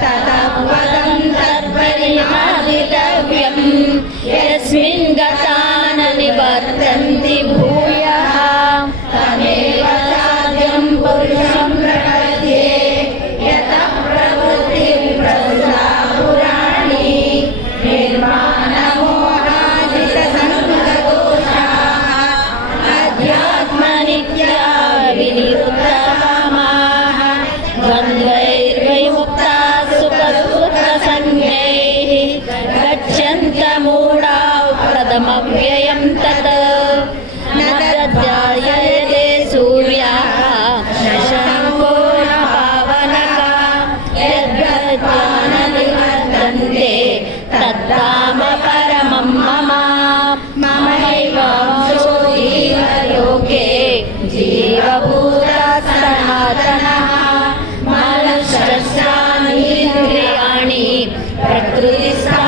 ततपदं तत्परिमार्जितव्यं यस्मिन् गता न निवर्तन्ति भूयः तमेव साध्यं पुरुषं प्रपद्ये यतः प्रवृत्तिं प्रसृता पुराणी निर्माणमोहाजितसङ्गदोषाः अध्यात्मनित्या विनिवृत्तकामाः द्वन्द्वैर्विमुक्ताः सुखसंज्ञैः गच्छन्तमूढाः पदमव्ययं तत् न तद्ध्यायते सूर्याः न शङ्को न पावनः यद्गत्वा न निवर्तन्ते तद्धाम परमं मम ममैवांशो जीवलोके जीवभूतः सनातनः मनश्चैन्द्रियाणि प्रकृतिस्थः